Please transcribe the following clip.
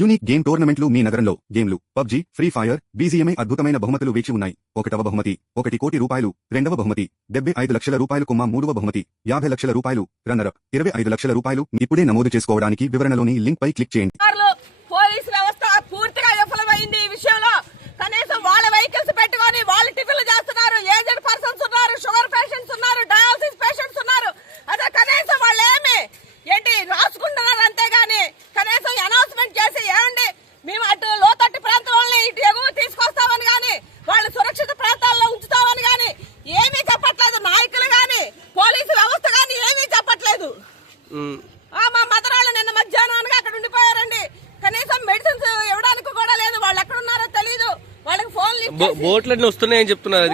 Unique game టోర్నమెంట్లు మీ నగరంలో గేమ్లు పబ్జీ, ఫ్రీ ఫైర్, బీజీఎంఐ అద్భుతమైన బహుమతులు వేచి ఉన్నాయి. 1వ బహుమతి 1 కోటి రూపాయలు, 2వ బహుమతి 75 లక్షల రూపాయలు, 3వ బహుమతి 50 లక్షల రూపాయలు, రన్నరప్ 25 లక్షల రూపాయలు. ఇప్పుడే నమోదు చేసుకోవడానికి వివరణలోని లింక్ పై క్లిక్ చేయండి. పోలీసు వ్యవస్థ పూర్తిగా విఫలమైంది ఈ విషయంలో. కనీసం వాళ్ళ వెహికల్స్ పెట్టుకొని వాళ్ళు టిఫిన్లు చేస్తున్నారు. ఏజెడ్ పర్సన్స్ ఉన్నారు, షుగర్ పేషెంట్స్ ఉన్నారు, డయాలసిస్ పేషెంట్స్ ఉన్నారు. అదే కనీసం వాళ్ళు ఏంటి రాసుకుంటున్నారు అంతేగాని కనీసం అనౌన్స్మెంట్ చేసి ఏమండి మేము అటు లోతట్టు ప్రాంతాలని ఇటు ఎగువ తీసుకొస్తామని గాని వాళ్ళు సురక్షిత ప్రాంతాల్లో ఉంచుతామని గాని ఏమీ చెప్పట్లేదు. నాయకులు గాని పోలీసు వ్యవస్థ గాని ఏమీ చెప్పట్లేదు. మా మదరాళ్ళు నిన్న మధ్యాహ్నం అనగా అక్కడ ఉండిపోయారండి. కనీసం మెడిసిన్స్ ఇవ్వడానికి కూడా లేదు. వాళ్ళు ఎక్కడ ఉన్నారో తెలియదు. వాళ్ళకి ఫోన్లు బోట్లన్నీ వస్తున్నాయని చెప్తున్నారు.